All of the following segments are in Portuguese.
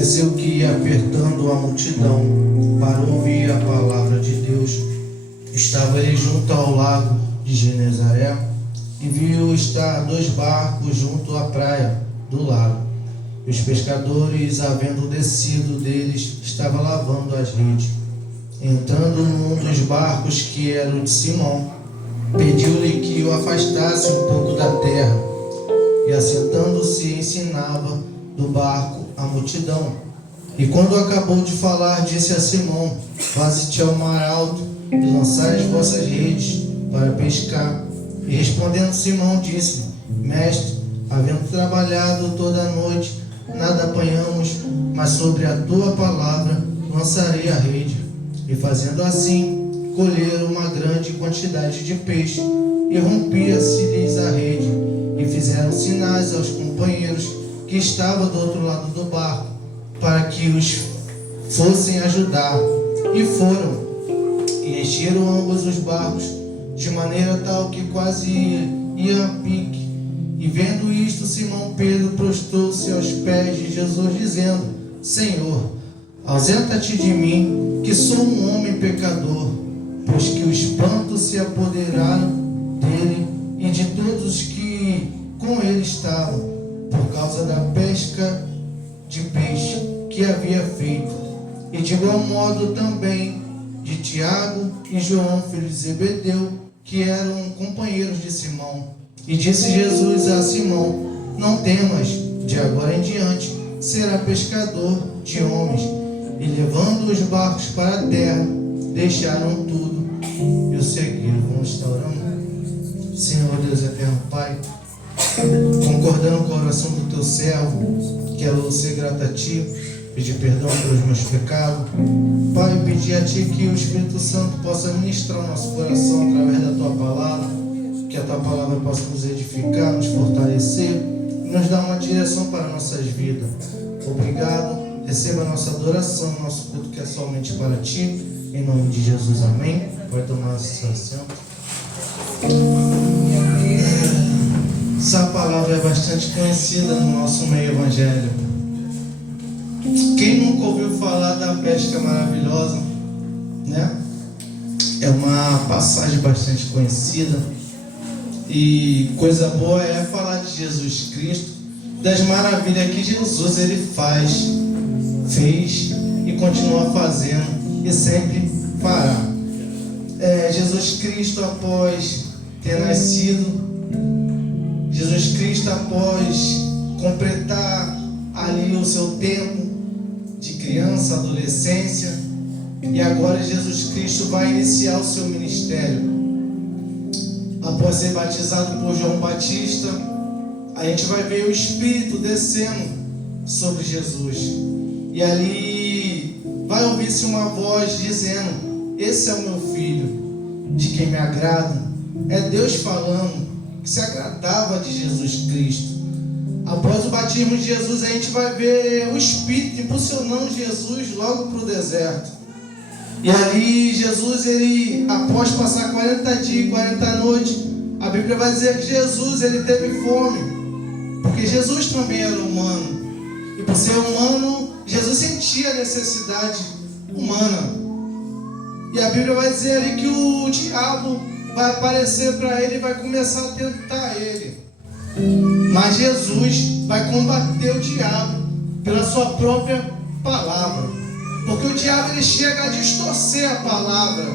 Aconteceu que ia apertando a multidão para ouvir a palavra de Deus. Estava ele junto ao lago de Genezaré e viu estar 2 barcos junto à praia do lago. E os pescadores, havendo descido deles, estavam lavando as redes. Entrando num dos barcos, que era o de Simão, pediu-lhe que o afastasse um pouco da terra, e assentando-se ensinava do barco a multidão. E quando acabou de falar, disse a Simão: Faze-te ao mar alto e lançai as vossas redes para pescar. E respondendo Simão, disse: Mestre, havendo trabalhado toda a noite, nada apanhamos, mas sobre a tua palavra lançarei a rede. E fazendo assim, colheram uma grande quantidade de peixe, e rompia-se-lhes a rede, e fizeram sinais aos companheiros que estavam do outro lado do barco, para que os fossem ajudar. E foram, e encheram ambos os barcos, de maneira tal que quase ia a pique. E vendo isto, Simão Pedro prostrou-se aos pés de Jesus, dizendo: Senhor, ausenta-te de mim, que sou um homem pecador. Pois que o espanto se apoderaram dele e de todos os que com ele estavam, por causa da pesca de peixe que havia feito. E de igual modo também de Tiago e João, filhos de Zebedeu, que eram companheiros de Simão. E disse Jesus a Simão: Não temas, de agora em diante será pescador de homens. E levando os barcos para a terra, deixaram tudo e o seguiram. Vamos estar orando. Senhor Deus eterno Pai, concordando com a oração do teu servo, quero ser grato a ti, pedir perdão pelos meus pecados. Pai, pedir a ti que o Espírito Santo possa ministrar o nosso coração através da tua palavra, que a tua palavra possa nos edificar, nos fortalecer e nos dar uma direção para nossas vidas. Obrigado. Receba a nossa adoração, nosso culto que é somente para ti. Em nome de Jesus, amém. Vai tomar seu assento. Essa palavra é bastante conhecida no nosso meio evangélico. Quem nunca ouviu falar da pesca maravilhosa, né? É uma passagem bastante conhecida. E coisa boa é falar de Jesus Cristo, das maravilhas que Jesus ele fez e continua fazendo e sempre fará. Jesus Cristo, após ter nascido, Jesus Cristo, após completar ali o seu tempo de criança, adolescência, e agora Jesus Cristo vai iniciar o seu ministério. Após ser batizado por João Batista, a gente vai ver o Espírito descendo sobre Jesus. E ali vai ouvir-se uma voz dizendo: Esse é o meu filho, de quem me agrado. É Deus falando, que se agradava de Jesus Cristo. Após o batismo de Jesus, a gente vai ver o Espírito impulsionando Jesus logo para o deserto. E ali Jesus, ele, após passar 40 dias e 40 noites, a Bíblia vai dizer que Jesus, ele teve fome, porque Jesus também era humano. E por ser humano, Jesus sentia a necessidade humana. E a Bíblia vai dizer ali que o diabo vai aparecer para ele e vai começar a tentar ele. Mas Jesus vai combater o diabo pela sua própria palavra. Porque o diabo ele chega a distorcer a palavra,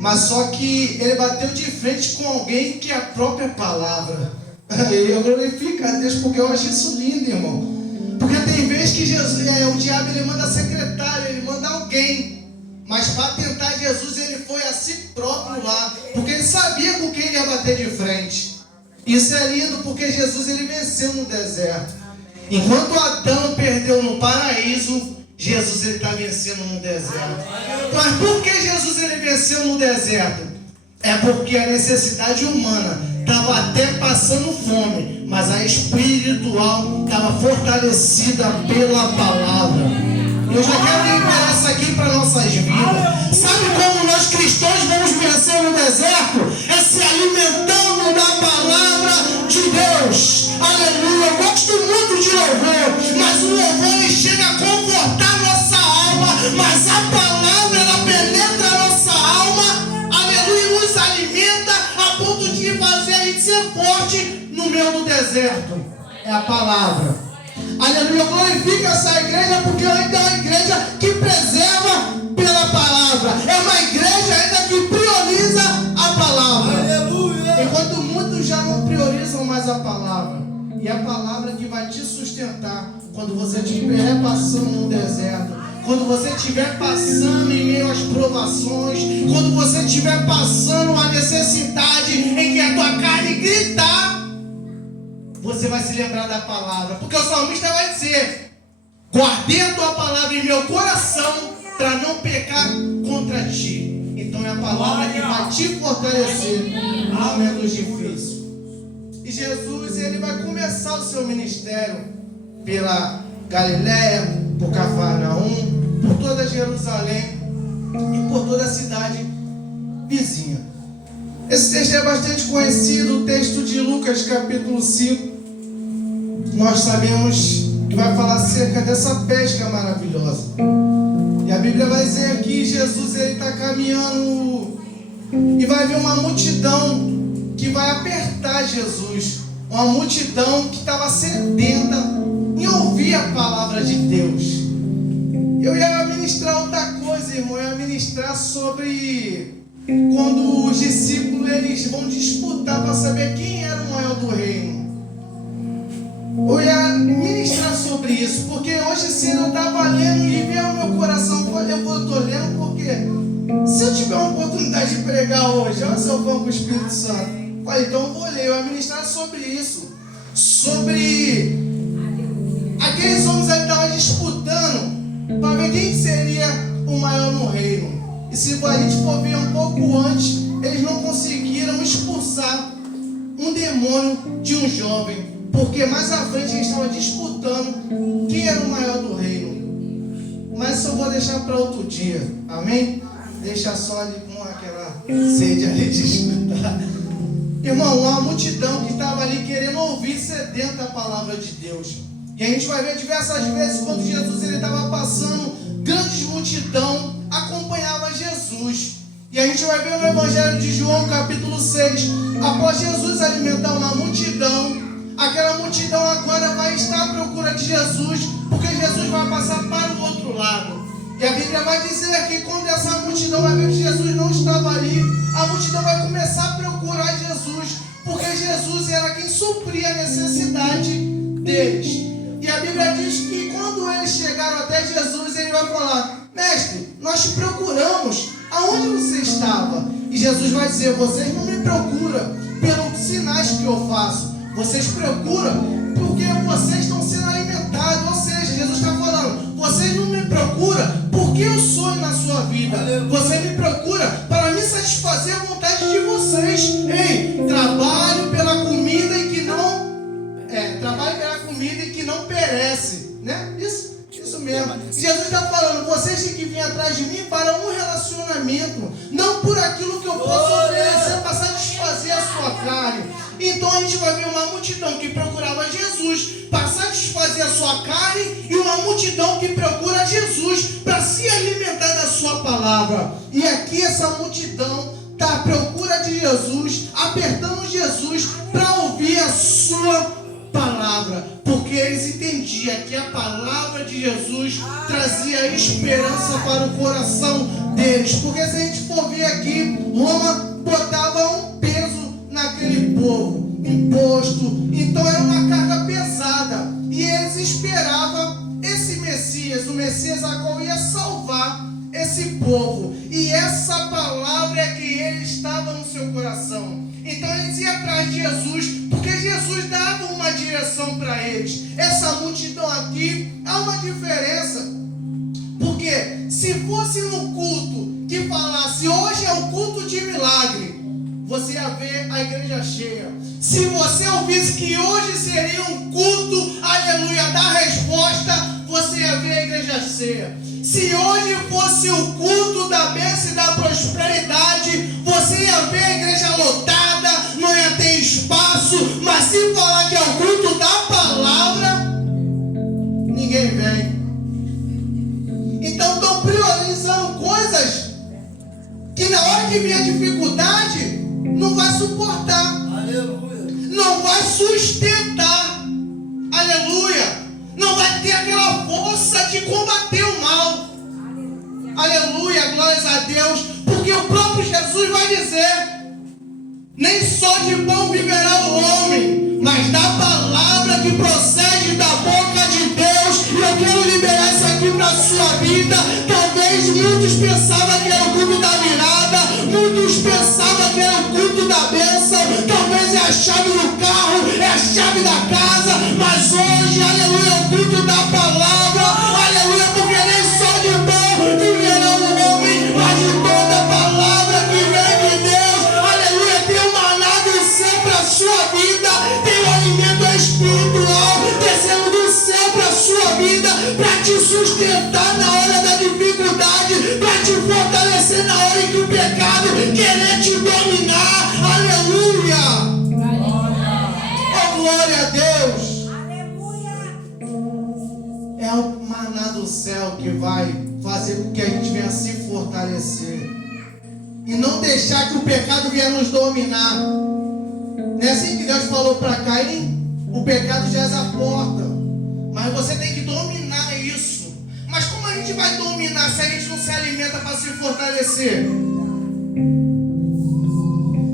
mas só que ele bateu de frente com alguém que é a própria palavra. Eu glorifico a Deus porque eu acho isso lindo, irmão. Porque tem vezes que o diabo ele manda secretário, ele manda alguém, mas para tentar Jesus ele foi a si próprio lá, porque ele sabia com quem ele ia bater de frente. Isso é lindo porque Jesus ele venceu no deserto. Enquanto Adão perdeu no paraíso, Jesus ele está vencendo no deserto. Mas por que Jesus ele venceu no deserto? É porque a necessidade humana estava até passando fome, mas a espiritual estava fortalecida pela palavra. Eu já quero liberar isso aqui para nossas vidas. Sabe como nós cristãos vamos vencer no deserto? É se alimentando da palavra de Deus. Aleluia. Eu gosto muito de louvor, mas o louvor ele chega a confortar É a palavra. Aleluia, glorifica essa igreja, porque ainda é uma igreja que preserva pela palavra. É uma igreja ainda que prioriza a palavra. Aleluia. Enquanto muitos já não priorizam mais a palavra. E a palavra que vai te sustentar quando você estiver passando no deserto, quando você estiver passando em meio às provações, quando você estiver passando uma necessidade em que a tua carne gritar, você vai se lembrar da palavra. Porque o salmista vai dizer: guardei a tua palavra em meu coração para não pecar contra ti. Então é a palavra que vai te fortalecer em momentos difíceis. E Jesus, ele vai começar o seu ministério pela Galileia, por Cafarnaum, por toda Jerusalém e por toda a cidade vizinha. Esse texto é bastante conhecido, o texto de Lucas capítulo 5. Nós sabemos que vai falar acerca dessa pesca maravilhosa. E a Bíblia vai dizer aqui, Jesus está caminhando e vai ver uma multidão que vai apertar Jesus. Uma multidão que estava sedenta em ouvir a palavra de Deus. Eu ia ministrar outra coisa, irmão. Eu ia ministrar sobre quando os discípulos eles vão disputar para saber quem era o maior do reino. Eu ia ministrar sobre isso, porque hoje cedo eu estava lendo e veio ao meu coração. Eu estou lendo porque se eu tiver uma oportunidade de pregar hoje, olha se eu vou com o Espírito Santo. Falei, então eu vou ler, eu ia ministrar sobre isso. Sobre aqueles homens ali que estavam disputando para ver quem seria o maior no reino. E se a gente for ver um pouco antes, eles não conseguiram expulsar um demônio de um jovem. Porque mais à frente eles estavam disputando quem era o maior do reino. Mas isso eu vou deixar para outro dia. Amém? Deixa só ali com aquela sede ali de escutar. Irmão, uma multidão que estava ali querendo ouvir sedenta a palavra de Deus. E a gente vai ver diversas vezes quando Jesus estava passando, grande multidão acompanhava Jesus. E a gente vai ver no Evangelho de João capítulo 6, após Jesus alimentar uma multidão, aquela multidão agora vai estar à procura de Jesus, porque Jesus vai passar para o outro lado. E a Bíblia vai dizer que quando essa multidão vai ver que Jesus não estava ali, a multidão vai começar a procurar Jesus, porque Jesus era quem supria a necessidade deles. E a Bíblia diz que quando eles chegaram até Jesus, ele vai falar: mestre, nós te procuramos, aonde você estava? E Jesus vai dizer: vocês não me procuram pelos sinais que eu faço, vocês procuram porque vocês estão sendo alimentados. Ou seja, Jesus está falando: vocês não me procuram porque eu sou na sua vida. Você me procura para me satisfazer a vontade de vocês. Ei, trabalho pela comida e que não perece, né? Isso mesmo. Jesus está falando: vocês têm que vir atrás de mim para um relacionamento, não por aquilo que eu posso oferecer para satisfazer a sua carne. Então a gente vai ver uma multidão que procurava Jesus para satisfazer a sua carne e uma multidão que procura Jesus para se alimentar da sua palavra. E aqui essa multidão está à procura de Jesus, apertando Jesus para ouvir a sua palavra, porque eles entendiam que a palavra de Jesus trazia esperança para o coração deles. Porque se a gente for ver aqui, Roma botava um peso naquele povo, imposto, então era uma carga pesada, e eles esperavam esse Messias, o Messias a qual ia salvar esse povo, e essa palavra é que ele estava no seu coração. Então eles iam atrás de Jesus, porque Jesus dava uma direção para eles. Essa multidão aqui há uma diferença, porque se fosse no culto que falasse hoje é um culto de milagre, você ia ver a igreja cheia. Se você ouvisse que hoje seria um culto, aleluia, da resposta, você ia ver a igreja cheia. Se hoje fosse o culto da bênção e da prosperidade, você ia ver a igreja lotada, não ia ter espaço. Mas se falar que é o culto da palavra, ninguém vem. Então estão priorizando coisas que na hora que vier a dificuldade, não vai suportar. Aleluia. Não vai sustentar. vai ter aquela força de combater o mal. Aleluia, glórias a Deus, porque o próprio Jesus vai dizer: nem só de pão viverá o homem, mas da palavra que procede da boca de Deus. E eu quero liberar isso aqui para a sua vida. Talvez muitos pensavam que era o culto da virada, muitos pensavam que era o culto da bênção, talvez é a chave do carro, é a chave da casa, mas hoje, aleluia, é o culto da palavra, aleluia, porque nem só de pão viverá o homem, mas de toda a palavra que vem de Deus. Aleluia, tem um maná do céu para a sua vida, tem um alimento espiritual descendo do céu para a sua vida, para te sustentar na hora da dificuldade, para te fortalecer na hora em que o pecado querer te dominar. Aleluia! Oh, glória a Deus! É o maná do céu que vai fazer com que a gente venha se fortalecer e não deixar que o pecado venha nos dominar. Não é assim que Deus falou para Caim? O pecado já é a porta, mas você tem que dominar isso. Mas como a gente vai dominar se a gente não se alimenta para se fortalecer?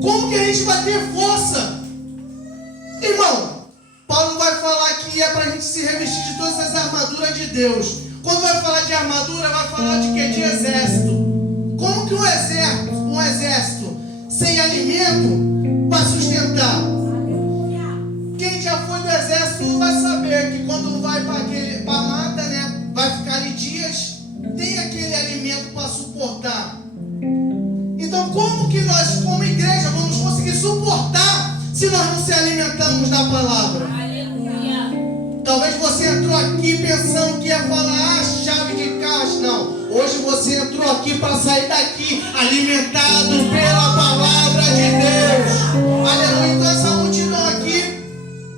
Como que a gente vai ter força? Irmão, Paulo vai falar que é para a gente se revestir de todas as armaduras de Deus. Quando vai falar de armadura, vai falar de quê? De exército. Como que um exército sem alimento vai sustentar? Quem já foi do exército vai saber que quando vai para a mata, né, vai ficar ali dias, tem aquele alimento para suportar. Então como que nós, como igreja, vamos conseguir suportar se nós não se alimentamos da palavra? Talvez você entrou aqui pensando que ia falar chave de caixa. Não. Hoje você entrou aqui para sair daqui alimentado pela palavra de Deus. Aleluia. Então essa multidão aqui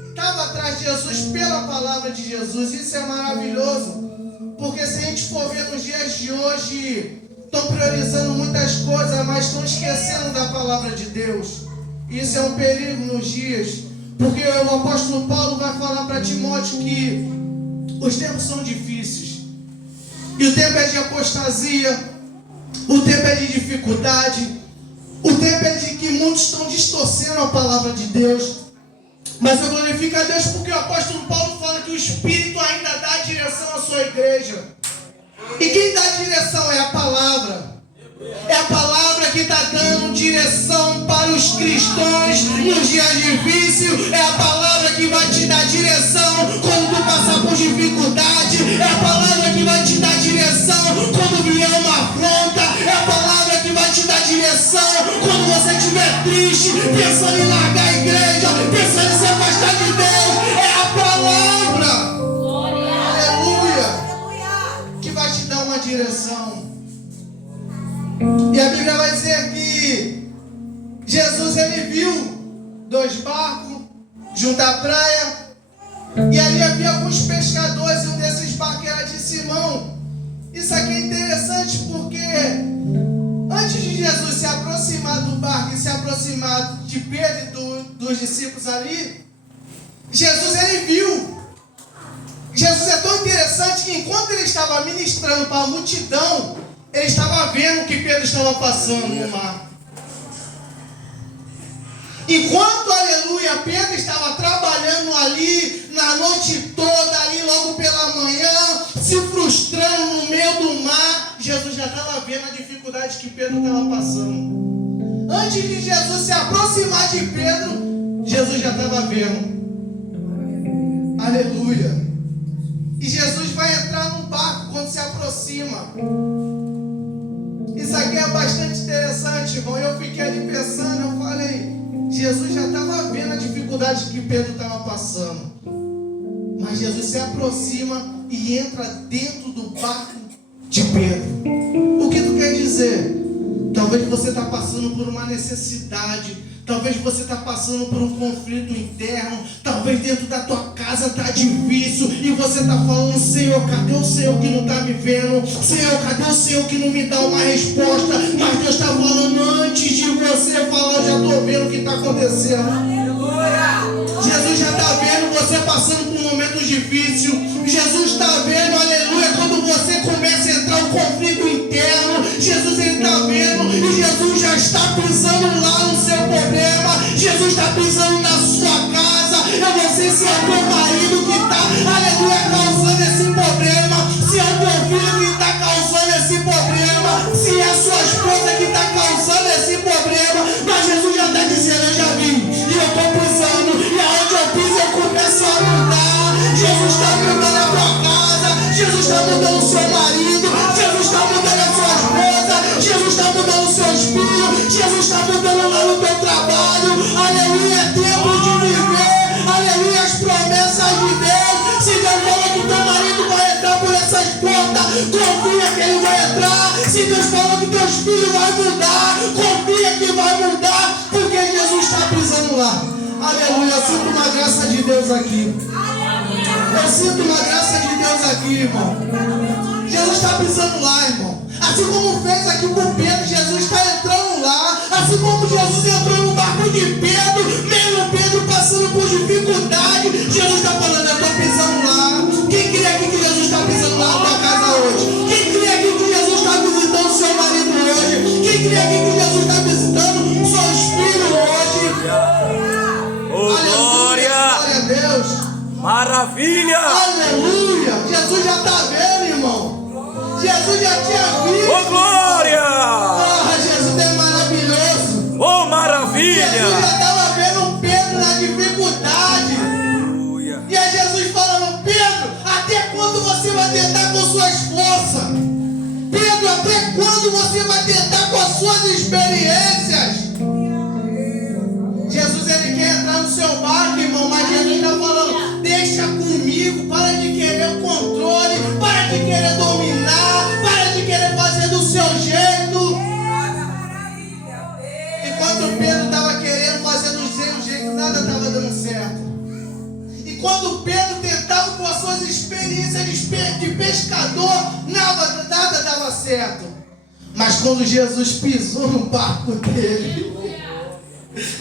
estava atrás de Jesus pela palavra de Jesus. Isso é maravilhoso. Porque se a gente for ver nos dias de hoje, estão priorizando muitas coisas, mas estão esquecendo da palavra de Deus. Isso é um perigo nos dias. Porque o apóstolo Paulo vai falar para Timóteo que os tempos são difíceis. E o tempo é de apostasia, o tempo é de dificuldade, o tempo é de que muitos estão distorcendo a palavra de Deus. Mas eu glorifico a Deus porque o apóstolo Paulo fala que o Espírito ainda dá direção à sua igreja. E quem dá direção é a palavra. É a palavra que está dando direção para os cristãos nos dias difíceis. É a palavra que vai te dar direção quando tu passar por dificuldade. É a palavra que vai te dar direção quando vier uma afronta. É a palavra que vai te dar direção quando você estiver triste, pensando em largar a igreja, pensando em se afastar de Deus. É a palavra, aleluia, que vai te dar uma direção. E a Bíblia vai dizer que Jesus, ele viu 2 barcos junto à praia, e ali havia alguns pescadores, e um desses barcos era de Simão. Isso aqui é interessante porque antes de Jesus se aproximar do barco e se aproximar de Pedro e dos discípulos ali, Jesus, ele viu. Jesus é tão interessante que enquanto ele estava ministrando para a multidão, ele estava vendo o que Pedro estava passando no mar. Enquanto, aleluia, Pedro estava trabalhando ali na noite toda, ali logo pela manhã, se frustrando no meio do mar, Jesus já estava vendo a dificuldade que Pedro estava passando. Antes de Jesus se aproximar de Pedro, Jesus já estava vendo. Aleluia. E Jesus vai entrar no barco quando se aproxima. Isso aqui é bastante interessante, irmão. Eu fiquei ali pensando, eu falei, Jesus já estava vendo a dificuldade que Pedro estava passando. Mas Jesus se aproxima e entra dentro do barco de Pedro. O que tu quer dizer? Talvez você está passando por uma necessidade. Talvez você está passando por um conflito interno. Talvez dentro da tua casa está difícil. E você está falando, Senhor, cadê o Senhor que não está me vendo? Senhor, cadê o Senhor que não me dá uma resposta? Mas Deus está falando, antes de você falar, eu já estou vendo o que está acontecendo. Aleluia! Jesus já está vendo você passando passando por um momento difícil. Jesus está vendo, aleluia, quando você começa a entrar um conflito interno. Jesus ele está vendo e Jesus já está pisando lá no seu problema. Jesus está pisando na sua casa. Eu não sei se é o teu marido que está, aleluia, causando esse problema, se é o teu filho que está causando esse problema, se é a sua esposa que está causando esse problema, mas Jesus já está dizendo, eu já vi, e eu estou pisando, e aonde eu piso eu começo a mudar. Jesus está mudando a tua casa, Jesus está mudando o seu marido, Jesus está mudando a sua esposa, Jesus está mudando os seus filhos, Jesus está mudando lá no teu trabalho, aleluia, é tempo de viver, aleluia, as promessas de Deus. Se Deus fala que teu marido vai entrar por essas portas, confia que ele vai entrar. Se Deus fala que teus filhos vão mudar, confia que vai mudar, porque Jesus está pisando lá. Aleluia, eu sinto uma graça de Deus aqui. Eu sinto uma graça de Deus aqui, irmão. Jesus está pisando lá, irmão. Assim como fez aqui com Pedro, Jesus está entrando lá. Assim como Jesus entrou no barco de Pedro, mesmo Pedro passando por dificuldade, Jesus está falando, eu estou pisando lá. Quem crê aqui que Jesus está pisando lá na tua casa hoje? Quem crê aqui que Jesus está visitando o seu marido hoje? Quem crê aqui que Jesus está visitando os seus filhos hoje? Oh, aleluia, glória a Deus. Maravilha! Aleluia! Jesus já está vendo, irmão. Jesus já tinha visto. Oh, glória! Ah, Jesus é maravilhoso. Oh, maravilha! Jesus já estava vendo Pedro na dificuldade. Aleluia! E aí Jesus falando, Pedro, até quando você vai tentar com suas forças? Pedro, até quando você vai tentar com as suas experiências? Jesus ele quer entrar no seu barco, irmão, mas Jesus está falando, deixa comigo, para de querer o controle, para de querer dominar, para de querer fazer do seu jeito. Enquanto Pedro estava querendo fazer do seu jeito, nada estava dando certo. E quando Pedro tentava com as suas experiências de pescador, nada dava certo. Mas quando Jesus pisou no barco dele,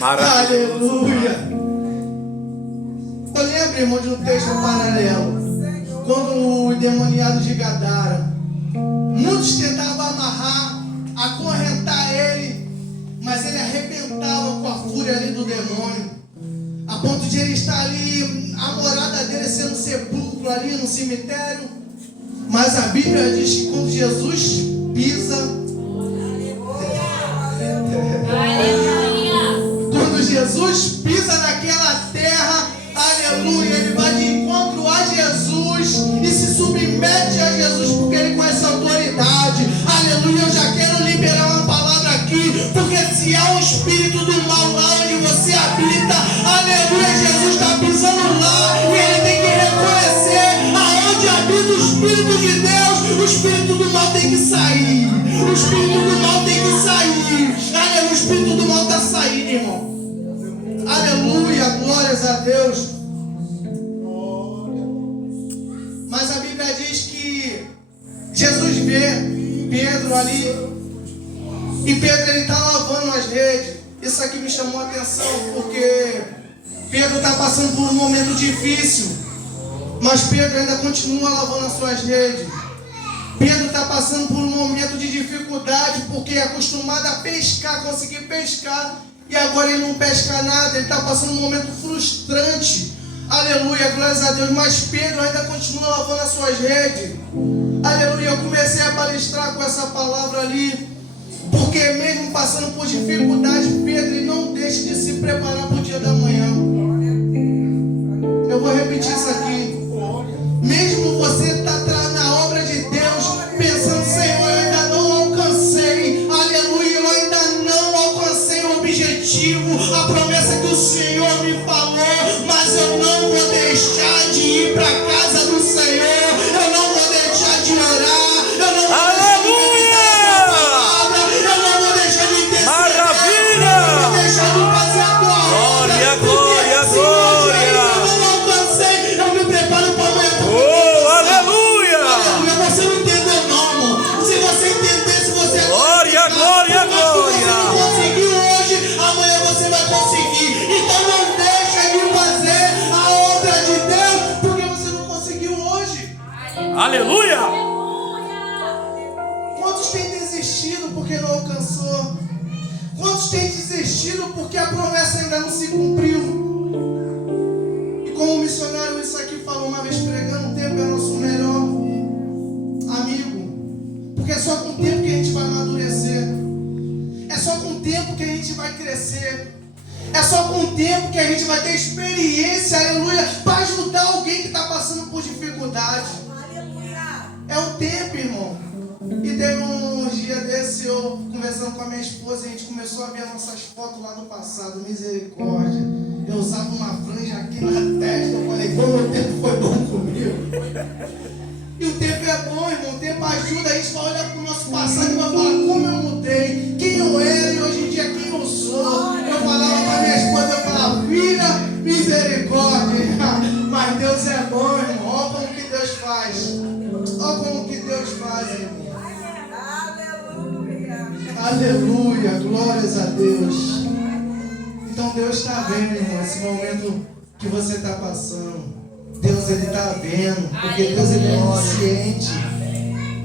aleluia! Eu lembro, irmão, de um texto paralelo. Quando o endemoniado de Gadara, muitos tentavam amarrar, acorrentar ele, mas ele arrebentava com a fúria ali do demônio, a ponto de ele estar ali, a morada dele sendo sepulcro ali no cemitério. Mas a Bíblia diz que quando Jesus pisa, quando Jesus pisa naquela terra, aleluia, ele vai de encontro a Jesus e se submete a Jesus, porque ele conhece a autoridade. Aleluia, eu já quero liberar uma palavra aqui, porque se há um espírito do mal lá onde você habita, aleluia, Jesus está pisando lá e ele tem que reconhecer aonde habita o Espírito de Deus. O espírito do mal tem que sair, o espírito do mal tem que sair. Aleluia, o espírito do mal está saindo, irmão. Aleluia, glórias a Deus. Mas a Bíblia diz que Jesus vê Pedro ali, e Pedro ele está lavando as redes. Isso aqui me chamou a atenção, porque Pedro está passando por um momento difícil, mas Pedro ainda continua lavando as suas redes. Pedro está passando por um momento de dificuldade, porque é acostumado a pescar, conseguir pescar, e agora ele não pesca nada. Ele está passando um momento frustrante. Aleluia, glórias a Deus. Mas Pedro ainda continua lavando as suas redes. Aleluia, eu comecei a palestrar com essa palavra ali, porque mesmo passando por dificuldade, Pedro ele não deixa de se preparar para o dia da manhã. Eu vou repetir isso aqui. Mesmo você está na obra de Deus, pensando, Senhor, eu ainda não alcancei, aleluia, eu ainda não alcancei o objetivo, a promessa que o Senhor me falou, mas eu não vou deixar de ir para a casa do Senhor, eu não vou deixar de orar, eu não vou deixar de meditar a palavra, eu não vou deixar de interceder, eu não vou deixar de fazer a tua obra. Glória, glória, glória. Eu não alcancei, eu me preparo para amanhã. Oh, aleluia! Quantos têm desistido porque não alcançou? Quantos têm desistido porque a promessa ainda não se cumpriu? E como o missionário isso aqui falou uma vez pregando, o tempo é nosso melhor amigo. Porque é só com o tempo que a gente vai amadurecer. É só com o tempo que a gente vai crescer. É só com o tempo que a gente vai ter experiência, aleluia, para ajudar alguém que está passando por dificuldade. É o tempo, irmão. E teve um dia desse, eu conversando com a minha esposa, a gente começou a ver nossas fotos lá do passado, misericórdia. Eu usava uma franja aqui na testa, eu falei, como o tempo foi bom comigo. E o tempo é bom, irmão, o tempo ajuda, a gente vai olhar para o nosso passado e vai falar como eu mudei, quem eu era e hoje em dia quem eu sou. Eu falava para minha esposa, eu falava, filha, misericórdia. Mas Deus é bom, irmão, olha como que Deus faz. Olha como que Deus faz, irmão. Aleluia, glórias a Deus. Então Deus está vendo, irmão, esse momento que você está passando. Deus, Ele está vendo, porque Deus, Ele é onisciente.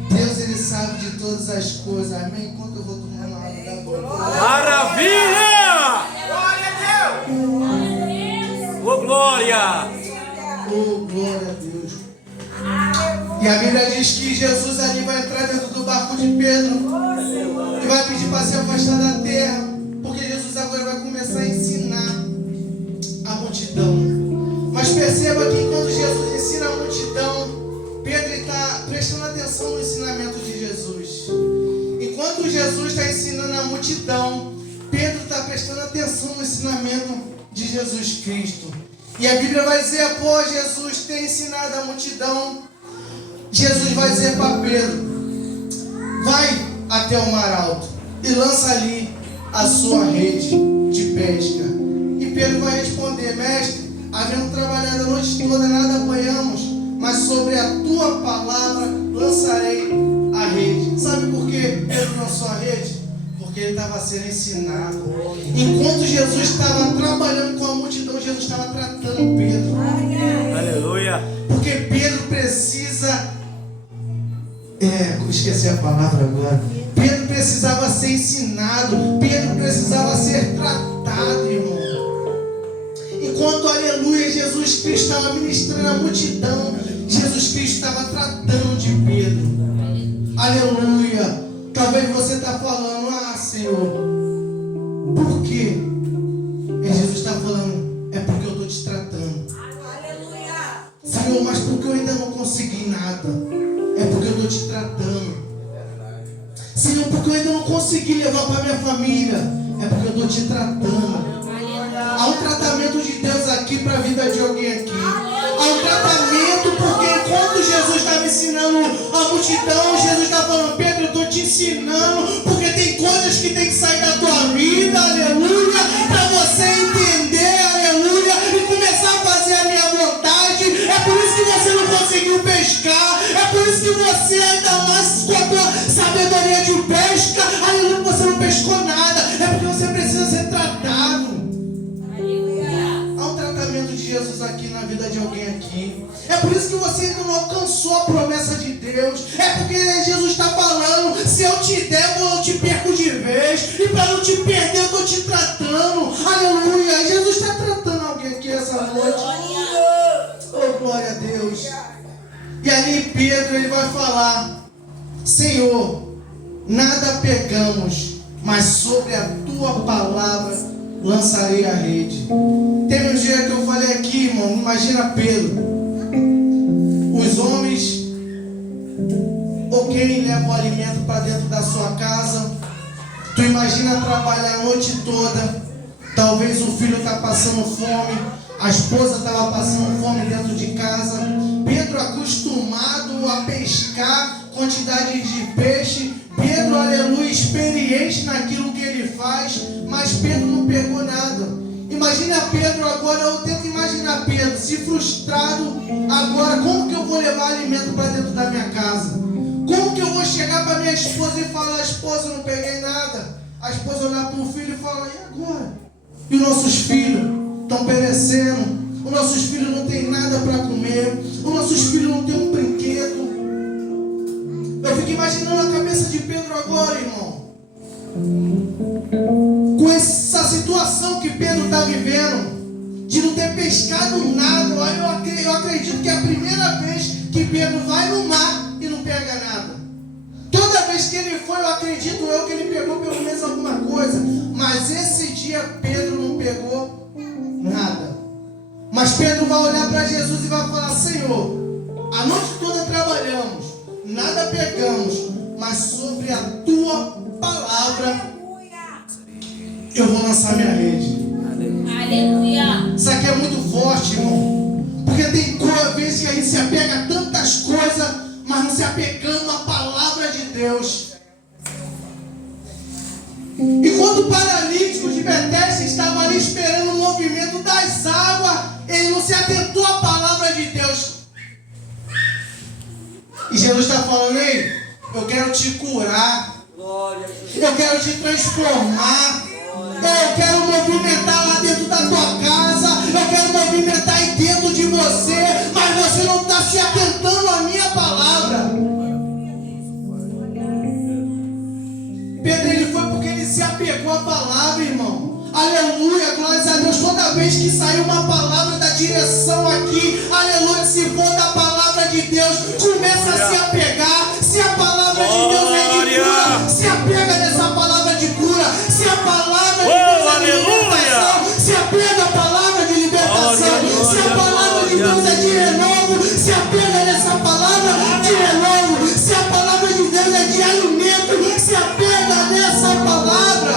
Deus, Ele sabe de todas as coisas. Amém? Enquanto eu vou tomando água da boca. Maravilha! Glória a Deus! Ô glória! Oh, glória a Deus. E a Bíblia diz que Jesus ali vai entrar dentro do barco de Pedro e vai pedir para se afastar da terra, porque Jesus agora vai começar a ensinar a multidão. Mas perceba que enquanto Jesus ensina a multidão, Pedro está prestando atenção no ensinamento de Jesus. Enquanto Jesus está ensinando a multidão, Pedro está prestando atenção no ensinamento de Jesus Cristo. E a Bíblia vai dizer, após Jesus ter ensinado a multidão, Jesus vai dizer para Pedro, vai até o mar alto e lança ali a sua rede de pesca. E Pedro vai responder, mestre, havendo trabalhado a noite toda, nada apanhamos, mas sobre a tua palavra lançarei a rede. Sabe por que Pedro lançou a rede? Porque ele estava sendo ensinado. Enquanto Jesus estava trabalhando com a multidão, Jesus estava tratando Pedro. Aleluia! Porque Pedro precisa... esqueci a palavra agora. Pedro precisava ser ensinado. Pedro precisava ser tratado, irmão. Enquanto, aleluia, Jesus Cristo estava ministrando a multidão, Jesus Cristo estava tratando de Pedro. Aleluia. Talvez você está falando, Senhor, por quê? E Jesus está falando, é porque eu estou te tratando. Aleluia. Senhor, mas porque eu ainda não consegui nada? É porque eu estou te tratando. Senhor, porque eu ainda não consegui levar para minha família? É porque eu estou te tratando. Há um tratamento de Deus aqui para a vida de alguém aqui. Há um tratamento, porque enquanto Jesus estava ensinando a multidão, Jesus está falando, Pedro, eu estou te ensinando, porque tem coisas que tem que sair da tua vida, aleluia, para você entender, aleluia, e começar a fazer a minha vontade. É por isso que você não conseguiu pescar, é por isso que você ainda mais com a tua sabedoria de pesca, aleluia, você não pescou nada, é porque você precisa ser tratado. De Jesus aqui na vida de alguém aqui. É por isso que você ainda não alcançou a promessa de Deus. É porque Jesus está falando, se eu te der, eu te perco de vez. E para não te perder, eu estou te tratando. Aleluia. Jesus está tratando alguém aqui essa noite. Oh, glória a Deus. E ali Pedro, ele vai falar, Senhor, nada pegamos, mas sobre a tua palavra lançarei a rede. Teve um dia que eu falei aqui, irmão, imagina Pedro, os homens, ou quem leva o alimento para dentro da sua casa, tu imagina trabalhar a noite toda, talvez o filho está passando fome, a esposa estava passando fome dentro de casa, Pedro acostumado a pescar quantidades de peixe, Pedro, aleluia, experiente naquilo que ele faz, mas Pedro não pegou nada. Imagina Pedro agora, eu tento imaginar Pedro, se frustrado, agora, como que eu vou levar alimento para dentro da minha casa? Como que eu vou chegar para minha esposa e falar, esposa, eu não peguei nada? A esposa olhar para o filho e falar, e agora? E os nossos filhos estão perecendo, os nossos filhos não têm nada para comer, os nossos filhos não têm um brinquedo. Eu Eu fico imaginando a cabeça de Pedro agora, irmão. Com essa situação que Pedro está vivendo, de não ter pescado nada. Eu acredito que é a primeira vez que Pedro vai no mar e não pega nada. Toda vez que ele foi, eu acredito que ele pegou pelo menos alguma coisa. Mas esse dia Pedro não pegou nada. Mas Pedro vai olhar para Jesus e vai falar: Senhor, a noite toda trabalhamos, nada pegamos, mas sobre a tua palavra eu vou lançar minha rede. Aleluia. Isso aqui é muito forte, irmão. Porque tem vezes que a gente se apega a tantas coisas, mas não se apegando à palavra de Deus. E quando o paralítico de Betesda estava ali esperando o movimento das águas, ele não se atentou à palavra de Deus. E Jesus está falando: ei, eu quero te curar, eu quero te transformar, eu quero movimentar lá dentro da tua casa, eu quero movimentar aí dentro de você, mas você não está se atentando à minha palavra. Pedro, ele foi porque ele se apegou à palavra, irmão. Aleluia, glórias a Deus. Toda vez que sair uma palavra da direção aqui, aleluia, se for da palavra de Deus, começa a se apegar. Se a palavra de Deus é de cura, se apega nessa palavra de cura. Se a palavra de Deus é de libertação, se apega à palavra de libertação. Se a palavra de Deus é de renovo, se apega nessa palavra de renovo. Se a palavra de Deus é de alimento, se apega nessa palavra.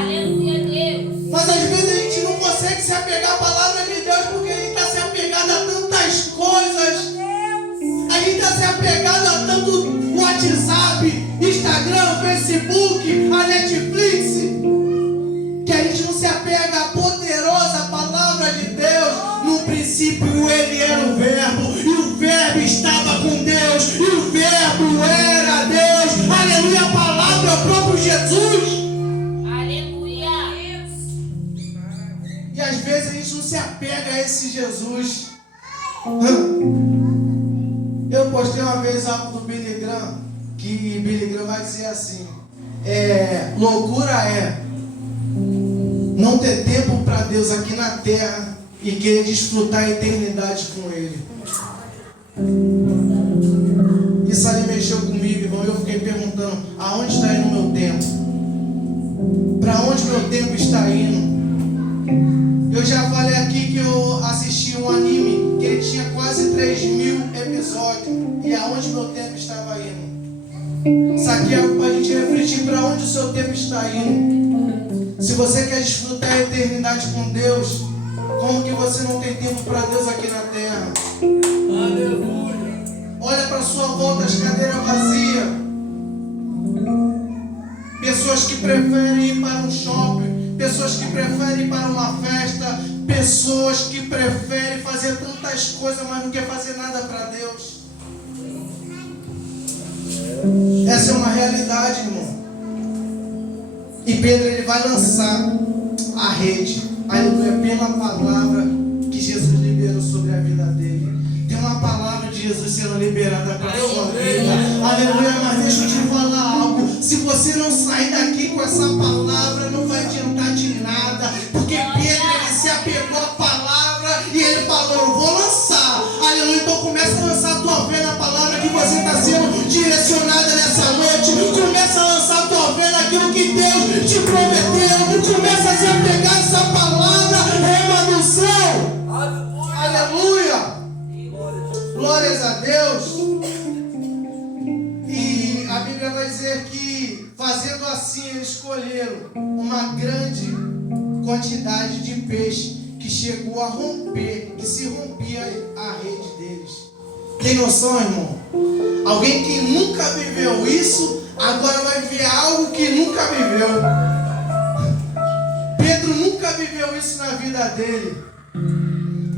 Aleluia, Deus. Mas às vezes a gente não consegue se apegar à palavra de Deus porque a gente está se apegado a tantas coisas. A gente está se apegado a tanto WhatsApp, Instagram, Facebook, a Netflix, que a gente não se apega à poderosa palavra de Deus. No princípio ele era o verbo, e o verbo estava com Deus, e o verbo era Deus. Aleluia, a palavra é o próprio Jesus. Aleluia. E às vezes a gente não se apega a esse Jesus. Eu postei uma vez algo do Billy Graham, que Billy Graham vai dizer assim: loucura é não ter tempo para Deus aqui na terra e querer desfrutar a eternidade com Ele. Isso ali mexeu comigo, irmão. Eu fiquei perguntando: aonde está indo o meu tempo? Para onde meu tempo está indo? Eu já falei aqui que eu assisti um anime que ele tinha quase 3.000 episódios. E aonde meu tempo estava indo? Isso aqui é para a gente refletir para onde o seu tempo está indo. Se você quer desfrutar a eternidade com Deus, como que você não tem tempo para Deus aqui na terra? Aleluia! Olha para sua volta, as cadeiras vazias. Pessoas que preferem ir para um shopping, pessoas que preferem ir para uma festa, pessoas que preferem fazer tantas coisas, mas não quer fazer nada para Deus. Essa é uma realidade, irmão. E Pedro, ele vai lançar a rede, aleluia, pela palavra que Jesus liberou sobre a vida dele. Tem uma palavra de Jesus sendo liberada para a sua vida, aleluia. Mas deixa eu te falar algo: se você não sair daqui com essa palavra, não vai adiantar de nada. Porque Pedro, ele se apegou à palavra e ele falou: eu vou lançar, aleluia. Então começa a lançar a tua fé na palavra que você está sendo direcionada nessa noite. Começa a lançar a tua fé naquilo que Deus te prometeu. Começa a se apegar a essa palavra, rema do céu. Aleluia. Glórias a Deus. E a Bíblia vai dizer que, fazendo assim, eles escolheram uma grande quantidade de peixe que chegou a romper, que se rompia a rede deles. Tem noção, irmão? Alguém que nunca viveu isso, agora vai ver algo que nunca viveu. Pedro nunca viveu isso na vida dele.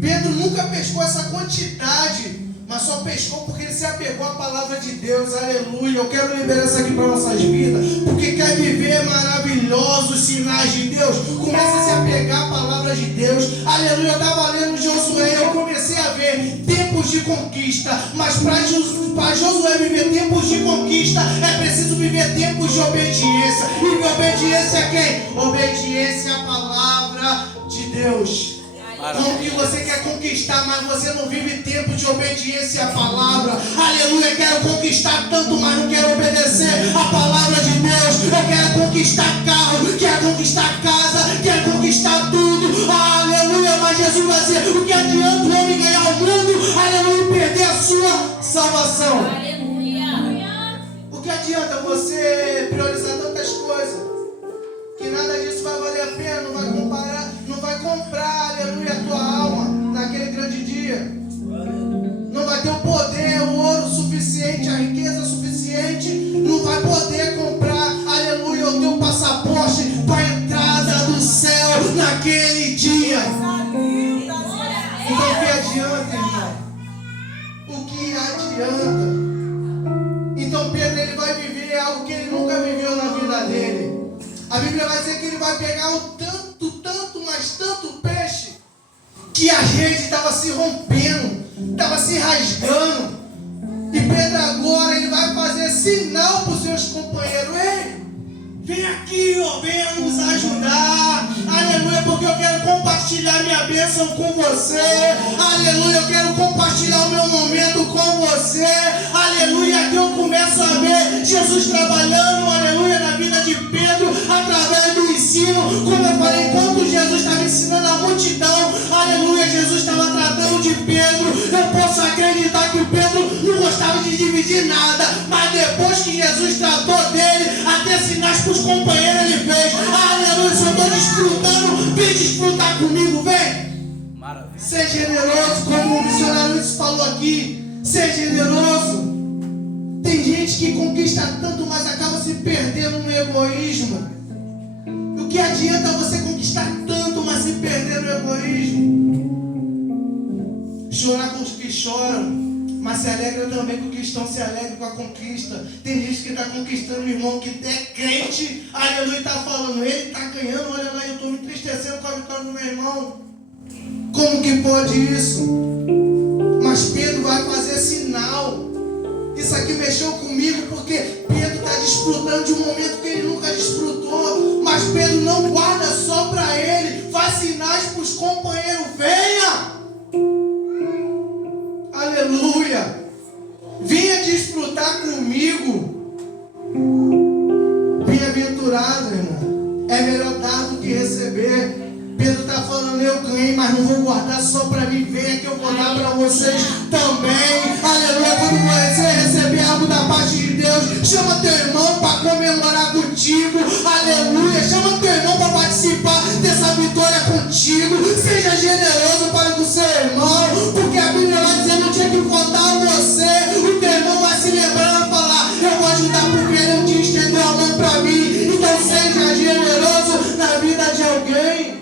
Pedro nunca pescou essa quantidade, mas só pescou porque ele se apegou à palavra de Deus. Aleluia. Eu quero liberar isso aqui para nossas vidas, porque quer viver maravilhosos sinais de Deus. Começa a se apegar à palavra de Deus. Aleluia. Eu estava lendo Josué e eu comecei a ver tempos de conquista, mas para Josué viver tempos de conquista, é preciso viver tempos de obediência. E obediência a quem? Obediência à palavra de Deus. Como que você quer conquistar, mas você não vive tempo de obediência à palavra. Aleluia, quero conquistar tanto, mas não quero obedecer à palavra de Deus. Eu quero conquistar carro, quero conquistar casa, quero conquistar tudo. Aleluia, mas Jesus vai dizer, o que adianta o homem ganhar o mundo, aleluia, e perder a sua salvação? Aleluia. O que adianta você priorizar tantas coisas? Que nada disso vai valer a pena, não vai comparar, não vai comprar, aleluia, a tua alma naquele grande dia. Não vai ter o poder, o ouro suficiente, a riqueza suficiente, não vai poder comprar, aleluia, o teu passaporte para a entrada do céu naquele dia. Então o que adianta, irmão? O que adianta? Então Pedro, ele vai viver algo que ele nunca viveu na vida dele. A Bíblia vai dizer que ele vai pegar o tanto, mas tanto peixe, que a rede estava se rompendo, estava se rasgando. E Pedro agora, ele vai fazer sinal para os seus companheiros. Ei, vem aqui, ó, venha nos ajudar. Aleluia, porque eu quero compartilhar minha bênção com você. Aleluia, eu quero compartilhar o meu momento com você. Aleluia, aqui eu começo a ver Jesus trabalhando, aleluia, na vida de Pedro, através do ensino. Como eu falei, enquanto Jesus estava ensinando a multidão, aleluia, Jesus estava tratando de Pedro. Eu posso acreditar que Pedro não gostava de dividir nada, mas depois que Jesus tratou dele, até sinais para os companheiros ele fez. Aleluia, se eu estou desfrutando, vem desfrutar comigo, vem. Maravilha. Ser generoso, como o missionário Luiz falou aqui. Ser generoso. Tem gente que conquista tanto, mas acaba se perdendo no egoísmo. O que adianta você conquistar tanto, mas se perder no egoísmo? Chorar com os que choram, mas se alegra também com os que estão se alegram com a conquista. Tem gente que está conquistando o irmão que é crente, aleluia, está falando, ele está ganhando, olha lá, eu estou me entristecendo com a vitória do meu irmão. Como que pode isso? Mas Pedro vai fazer sinal. Isso aqui mexeu comigo porque Pedro está desfrutando de um momento que ele nunca desfrutou. Mas Pedro não guarda só para ele, faz sinais para os companheiros, venha! Aleluia! Venha desfrutar comigo. Bem-aventurado, irmão. É melhor dar do que receber. Pedro está falando, eu ganhei, mas não vou guardar só para mim. Venha que eu vou dar para vocês também. Aleluia, quando você receber algo da parte de Deus, chama teu irmão para comemorar contigo. Aleluia, chama teu irmão para participar dessa vitória contigo. Seja generoso para com o seu irmão, porque a Bíblia vai dizer, no dia que faltar você, o teu irmão vai se lembrar e falar, eu vou ajudar porque ele um dia estendeu a mão para mim. Então seja generoso na vida de alguém.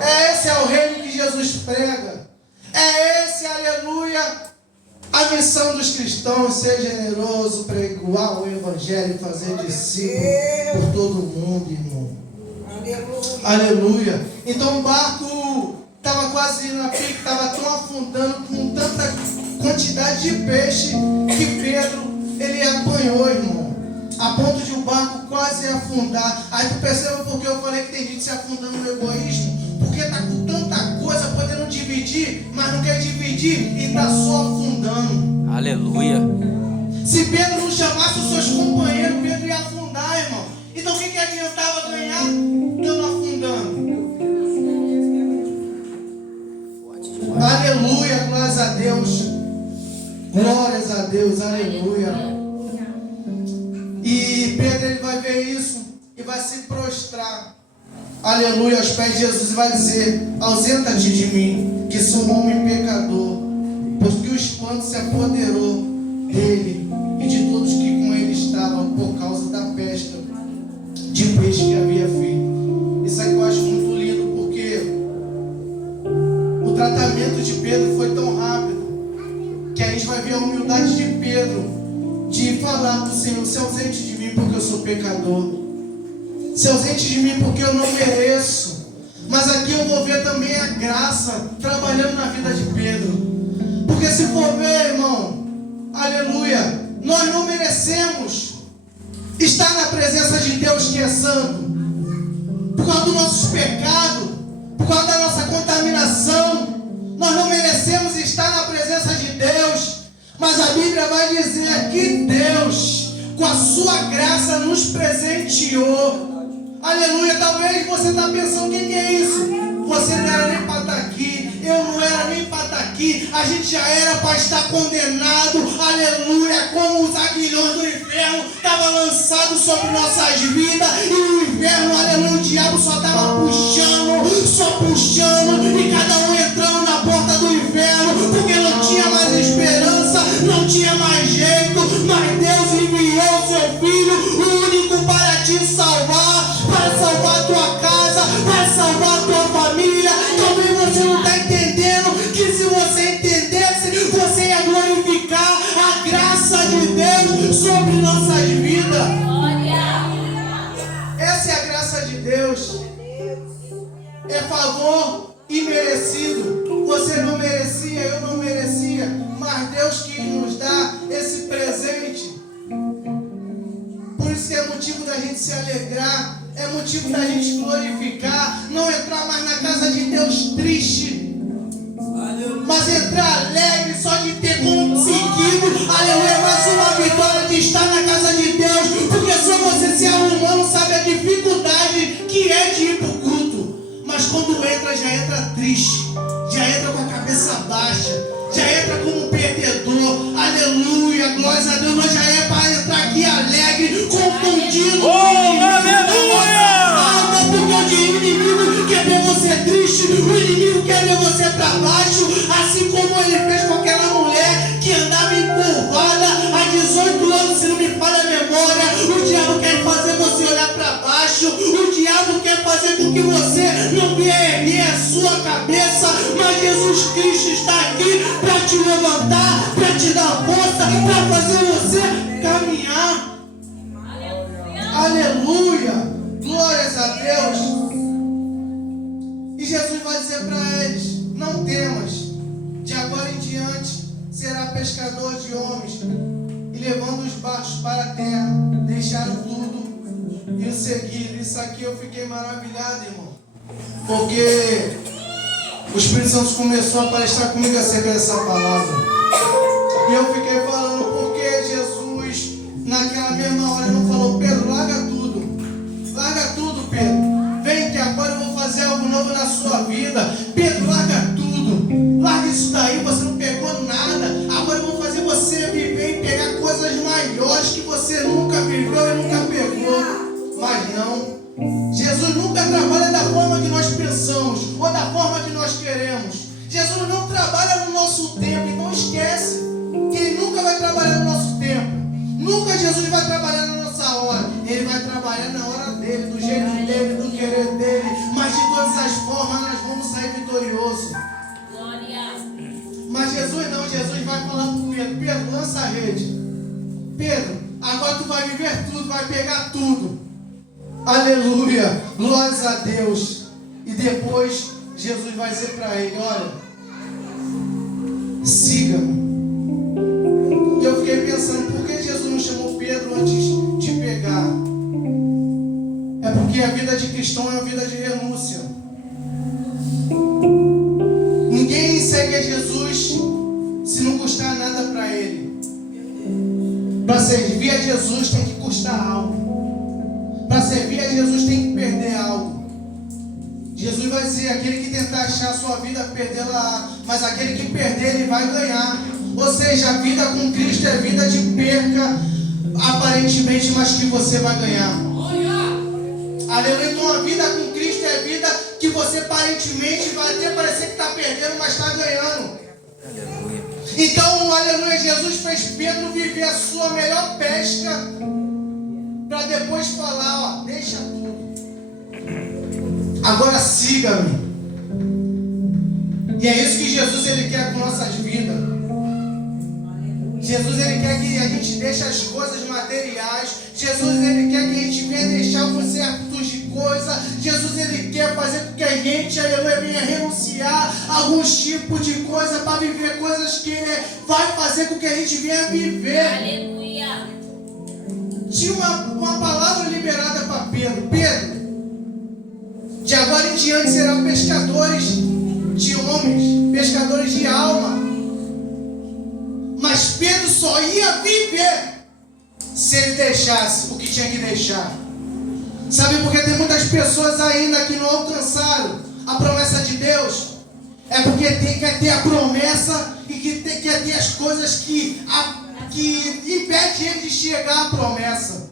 Esse é o reino que Jesus prega. É esse, aleluia, a missão dos cristãos, ser generoso, pregoar o evangelho e fazer discípulo por todo mundo, irmão. Aleluia. Então o barco estava quase na pique, estava tão afundando com tanta quantidade de peixe que Pedro, ele apanhou, irmão, a ponto de o barco quase afundar. Aí tu percebe porque eu falei que tem gente se afundando no egoísmo. Porque está com tanta coisa, podendo dividir, mas não quer dividir e está só afundando. Aleluia. Se Pedro não chamasse os seus companheiros, Pedro ia afundar, irmão. Então o que adiantava ganhar estando afundando? Aleluia, glórias a Deus. Glórias a Deus, aleluia. E Pedro, ele vai ver isso e vai se prostrar, aleluia, aos pés de Jesus, e vai dizer, ausenta-te de mim, que sou um homem pecador, porque o espanto se apoderou dele e de todos que com ele estavam, por causa da pesca de peixe que havia feito. Isso aqui eu acho muito lindo, porque o tratamento de Pedro foi tão rápido, que a gente vai ver a humildade de Pedro, de falar para o Senhor, se ausente de mim porque eu sou pecador. Se ausente de mim porque eu não mereço. Mas aqui eu vou ver também a graça trabalhando na vida de Pedro. Porque se for ver, irmão, aleluia, nós não merecemos merecemos estar na presença de Deus que é santo, por causa dos nossos pecados, por causa da nossa contaminação, nós não merecemos estar na presença de Deus, mas a Bíblia vai dizer que Deus, com a sua graça, nos presenteou. Aleluia. Talvez você está pensando, o que é isso? Você não era nem para estar aqui, eu não era nem para estar aqui, a gente já era para estar condenado, aleluia, como os aguilhões do inferno estavam lançados sobre nossas vidas, e o inferno, aleluia, o diabo só estava puxando, e cada um entrando na porta do inferno, porque não tinha mais esperança, não tinha mais jeito, mas Deus enviou seu Filho, o único para te salvar, para salvar a tua casa, para salvar a tua família. Talvez você não está entendendo que se você entendesse, você ia glorificar a graça de Deus sobre nossas vidas. Essa é a graça de Deus. É favor imerecido. Você não merecia, eu não merecia, mas Deus que nos dá esse presente. Por isso que é motivo da gente se alegrar, é motivo da gente glorificar, não entrar mais na casa de Deus triste, mas entrar alegre só de ter conseguido, aleluia, mais uma vitória de estar na casa de Deus, porque só você se arrumando sabe a dificuldade que é de ir para o culto, mas quando entra, já entra triste, já entra com a cabeça baixa, já entra como um perdedor, aleluia, glória a Deus, nós já é para entrar aqui alegre, confundido, porque o inimigo quer ver você triste, o inimigo quer ver você para baixo, assim como ele fez com aquela mulher que andava encurvada há 18 anos, se não me falha a memória. O diabo quer fazer você olhar para baixo, o diabo quer fazer com que você não venha erguer a sua cabeça, mas Jesus Cristo está aqui para te levantar, para te dar força, para fazer você caminhar. Aleluia, glórias a Deus. E Jesus vai dizer para eles: não temas, de agora em diante será pescador de homens. E levando os barcos para a terra, deixaram tudo e o seguiram. Isso aqui eu fiquei maravilhado, irmão, porque o Espírito Santo começou a palestrar comigo acerca dessa palavra. E eu fiquei falando, porque Jesus, naquela mesma hora, não falou: Pedro, larga tudo, Pedro. Vem que agora eu vou fazer algo novo na sua vida. Pedro, larga tudo. Larga isso daí, você não pegou nada. Agora eu vou fazer você viver e pegar coisas maiores que você nunca viveu e nunca pegou. Mas não. Jesus nunca trabalha da forma que nós pensamos ou da forma que nós queremos. Jesus não trabalha no nosso tempo, então esquece que Ele nunca vai trabalhar no nosso tempo. Nunca Jesus vai trabalhar na nossa hora. Ele vai trabalhar na hora dele, do jeito dele, do querer dele. Mas de todas as formas nós vamos sair vitoriosos. Mas Jesus não, Jesus vai falar para o Pedro: Pedro, lança a rede. Pedro, agora tu vai viver tudo, vai pegar tudo. Aleluia, glórias a Deus. E depois Jesus vai dizer para ele: olha, siga-me. E eu fiquei pensando, por que Jesus não chamou Pedro antes de pegar? É porque a vida de cristão é uma vida de renúncia. Ninguém segue a Jesus se não custar nada para ele. Para servir a Jesus tem que custar algo. Para servir a Jesus tem que perder algo. Jesus vai dizer: aquele que tentar achar a sua vida, perdê-la, mas aquele que perder, ele vai ganhar. Ou seja, a vida com Cristo é vida de perca, aparentemente, mas que você vai ganhar. Aleluia. Então a vida com Cristo é vida que você aparentemente vai até parecer que está perdendo, mas está ganhando. Então, aleluia, Jesus fez Pedro viver a sua melhor pesca, para depois falar: ó, deixa tudo, agora siga-me. E é isso que Jesus ele quer com nossas vidas. Jesus ele quer que a gente deixe as coisas materiais. Jesus ele quer que a gente venha deixar alguns certos de coisa. Jesus ele quer fazer com que a gente, aleluia, venha renunciar a alguns tipos de coisa para viver coisas que ele vai fazer com que a gente venha viver. Aleluia. tinha uma palavra liberada para Pedro. Pedro, de agora em diante serão pescadores de homens, pescadores de alma. Mas Pedro só ia viver se ele deixasse o que tinha que deixar. Sabe por que tem muitas pessoas ainda que não alcançaram a promessa de Deus? É porque quer ter a promessa e quer ter as coisas que impedem ele de chegar à promessa.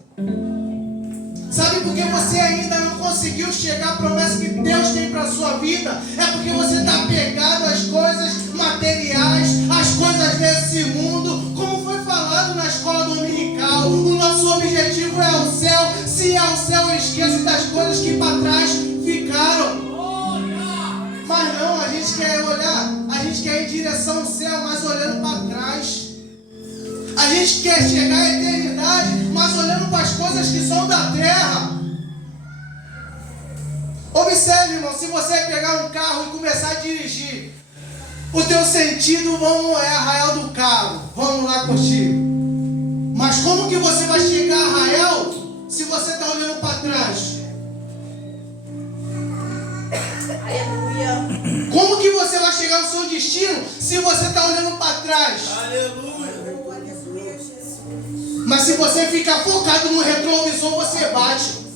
Sabe por que você ainda não conseguiu chegar à promessa que Deus tem para a sua vida? É porque você está apegado às coisas materiais, às coisas desse mundo. Como foi falado na escola dominical, o nosso objetivo é o céu. Se é o céu, esqueça das coisas que para trás ficaram. Mas não, a gente quer olhar, a gente quer ir em direção ao céu, mas olhando para trás. A gente quer chegar à eternidade, mas olhando para as coisas que são da terra. Observe, irmão, se você pegar um carro e começar a dirigir, o teu sentido é Arraial do Cabo, vamos lá curtir. Mas como que você vai chegar a Arraial se você está olhando para trás? Aleluia. Como que você vai chegar no seu destino se você está olhando para trás? Aleluia. Mas se você ficar focado no retrovisor, você bate.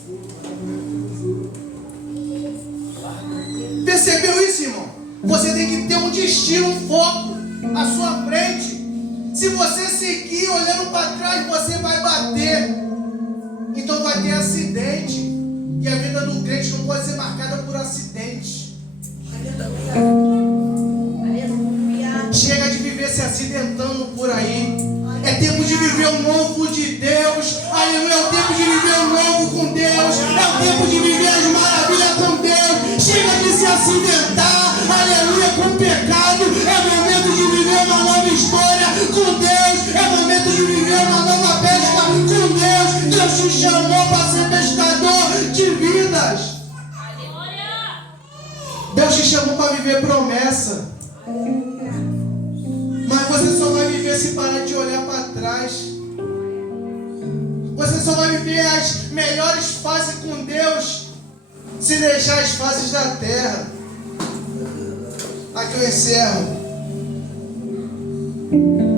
Percebeu isso, irmão? Você tem que ter um destino, um foco à sua frente. Se você seguir olhando para trás, você vai bater. Então vai ter acidente. E a vida do crente não pode ser marcada por acidente. Aleluia. Chega de viver se acidentando por aí. É tempo de viver o novo de Deus. Aleluia. É o tempo de viver o novo com Deus. É o tempo de viver as maravilhas com Deus. Chega de se acidentar. Aleluia. Com o pecado. É momento de viver uma nova história com Deus. É momento de viver uma nova pesca com Deus. Deus te chamou para ser pescador de vidas. Deus te chamou para viver promessa. Mas você só vai viver se parar de olhar para trás. Você só vai viver as melhores fases com Deus se deixar as fases da terra. Aqui eu encerro.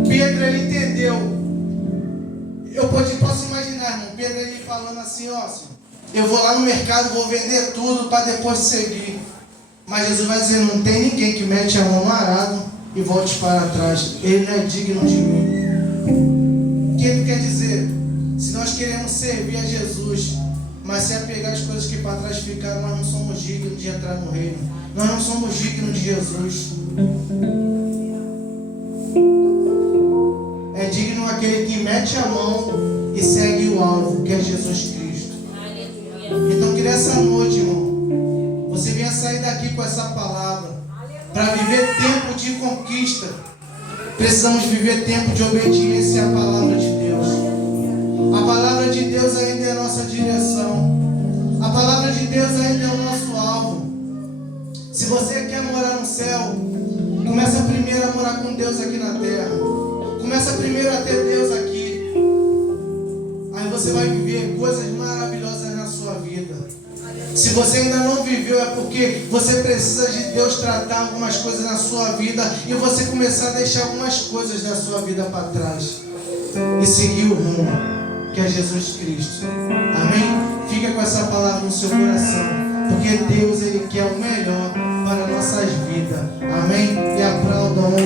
Pedro, ele entendeu. Eu posso imaginar, irmão, Pedro ele falando assim, ó, eu vou lá no mercado, vou vender tudo para depois seguir. Mas Jesus vai dizer, não tem ninguém que mete a mão no arado e volte para trás. Ele não é digno de mim. O que ele quer dizer? Se nós queremos servir a Jesus, mas se apegar às coisas que para trás ficaram, nós não somos dignos de entrar no reino. Nós não somos dignos de Jesus. É digno aquele que mete a mão e segue o alvo, que é Jesus Cristo. Então que nessa noite, irmão, você venha sair daqui com essa palavra. Para viver tempo de conquista, precisamos viver tempo de obediência à palavra de Deus. A palavra de Deus ainda é a nossa direção. A palavra de Deus ainda é o nosso alvo. Se você quer morar no céu, começa primeiro a morar com Deus aqui na terra. Começa primeiro a ter Deus aqui. Aí você vai viver coisas maravilhosas na sua vida. Se você ainda não viveu, é porque você precisa de Deus tratar algumas coisas na sua vida e você começar a deixar algumas coisas da sua vida para trás e seguir o rumo, que é Jesus Cristo. Amém? Fica com essa palavra no seu coração, porque Deus, Ele quer o melhor para nossas vidas. Amém? E aplaudam.